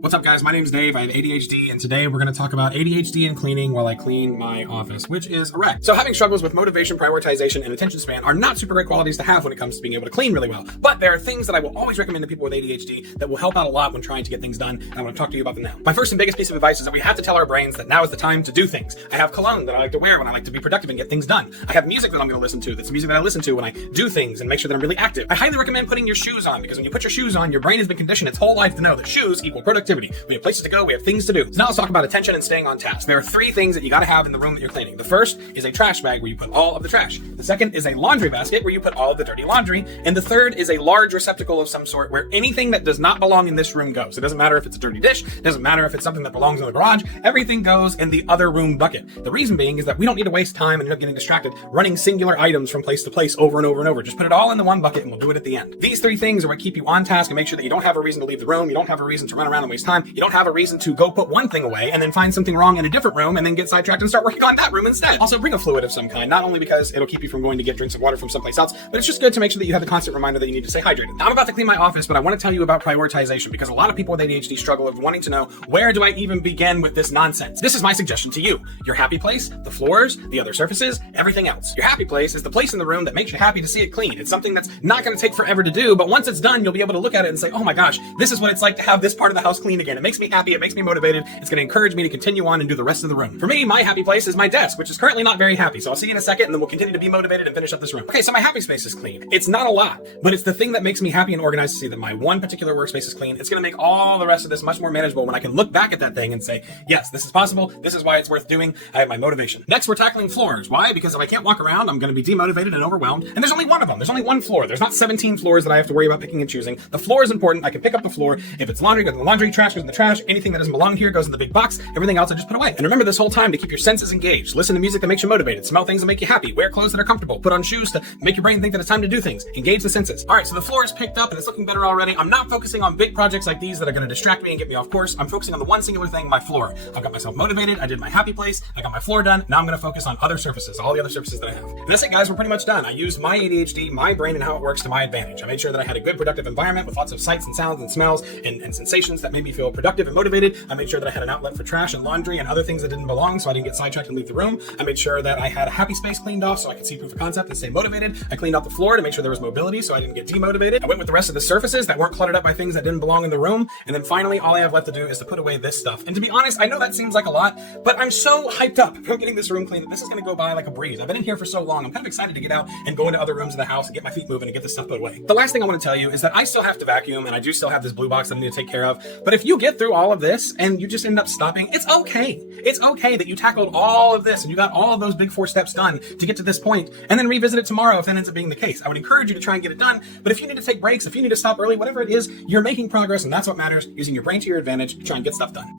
What's up, guys? My name's Dave. I have ADHD, and today we're going to talk about ADHD and cleaning while I clean my office, which is a wreck. So having struggles with motivation, prioritization, and attention span are not super great qualities to have when it comes to being able to clean really well. But there are things that I will always recommend to people with ADHD that will help out a lot when trying to get things done, and I want to talk to you about them now. My first and biggest piece of advice is that we have to tell our brains that now is the time to do things. I have cologne that I like to wear when I like to be productive and get things done. I have music that I'm going to listen to that's music that I listen to when I do things and make sure that I'm really active. I highly recommend putting your shoes on, because when you put your shoes on, your brain has been conditioned its whole life to know that shoes equal productivity. We have places to go, we have things to do. So now let's talk about attention and staying on task. There are three things that you gotta have in the room that you're cleaning. The first is a trash bag where you put all of the trash. The second is a laundry basket where you put all of the dirty laundry. And the third is a large receptacle of some sort where anything that does not belong in this room goes. It doesn't matter if it's a dirty dish, it doesn't matter if it's something that belongs in the garage, everything goes in the other room bucket. The reason being is that we don't need to waste time and end up getting distracted running singular items from place to place over and over and over. Just put it all in the one bucket and we'll do it at the end. These three things are what keep you on task and make sure that you don't have a reason to leave the room, you don't have a reason to run around and waste time, you don't have a reason to go put one thing away and then find something wrong in a different room and then get sidetracked and start working on that room instead. Also, bring a fluid of some kind, not only because it'll keep you from going to get drinks of water from someplace else, but it's just good to make sure that you have the constant reminder that you need to stay hydrated. Now, I'm about to clean my office, but I want to tell you about prioritization, because a lot of people with ADHD struggle with wanting to know, where do I even begin with this nonsense? This is my suggestion to you. Your happy place, the floors, the other surfaces, everything else. Your happy place is the place in the room that makes you happy to see it clean. It's something that's not going to take forever to do, but once it's done, you'll be able to look at it and say, oh my gosh, this is what it's like to have this part of the house clean again. It makes me happy, it makes me motivated, it's going to encourage me to continue on and do the rest of the room. For me, my happy place is my desk, which is currently not very happy, so I'll see you in a second and then we'll continue to be motivated and finish up this room. Okay, so my happy space is clean. It's not a lot, but it's the thing that makes me happy and organized to see that my one particular workspace is clean. It's going to make all the rest of this much more manageable when I can look back at that thing and say, yes, this is possible, this is why it's worth doing, I have my motivation. Next, we're tackling floors. Why? Because if I can't walk around, I'm going to be demotivated and overwhelmed, and there's only one of them. There's only one floor. There's not 17 floors that I have to worry about picking and choosing. The floor is important. I can pick up the floor. If it's laundry, goes in the laundry, trash goes in the trash, anything that doesn't belong here goes in the big box, everything else I just put away. And remember this whole time to keep your senses engaged. Listen to music that makes you motivated, smell things that make you happy, wear clothes that are comfortable, put on shoes to make your brain think that it's time to do things. Engage the senses. All right, so the floor is picked up and it's looking better already. I'm not focusing on big projects like these that are going to distract me and get me off course. I'm focusing on the one singular thing, my floor. I've got myself motivated, I did my happy place, I got my floor done. Now I'm going to focus on other surfaces, all the other surfaces that I have. And that's it, guys. We're pretty much done. I used my ADHD, my brain, and how it works to my advantage. I made sure that I had a good productive environment with lots of sights and sounds and smells and sensations that made me feel productive and motivated. I made sure that I had an outlet for trash and laundry and other things that didn't belong, so I didn't get sidetracked and leave the room. I made sure that I had a happy space cleaned off so I could see proof of concept and stay motivated. I cleaned out the floor to make sure there was mobility so I didn't get demotivated. I went with the rest of the surfaces that weren't cluttered up by things that didn't belong in the room. And then finally, all I have left to do is to put away this stuff. And to be honest, I know that seems like a lot, but I'm so hyped up from getting this room clean that this is going to go by like a breeze. I've been in here for so long. I'm kind of excited to get out and go into other rooms in the house and get my feet moving and get this stuff put away. The last thing I want to tell you is that I still have to vacuum and I do still have this blue box that I need to take care of. But if you get through all of this and you just end up stopping, it's okay. It's okay that you tackled all of this and you got all of those big 4 steps done to get to this point, and then revisit it tomorrow if that ends up being the case. I would encourage you to try and get it done, but if you need to take breaks, if you need to stop early, whatever it is, you're making progress, and that's what matters, using your brain to your advantage to try and get stuff done.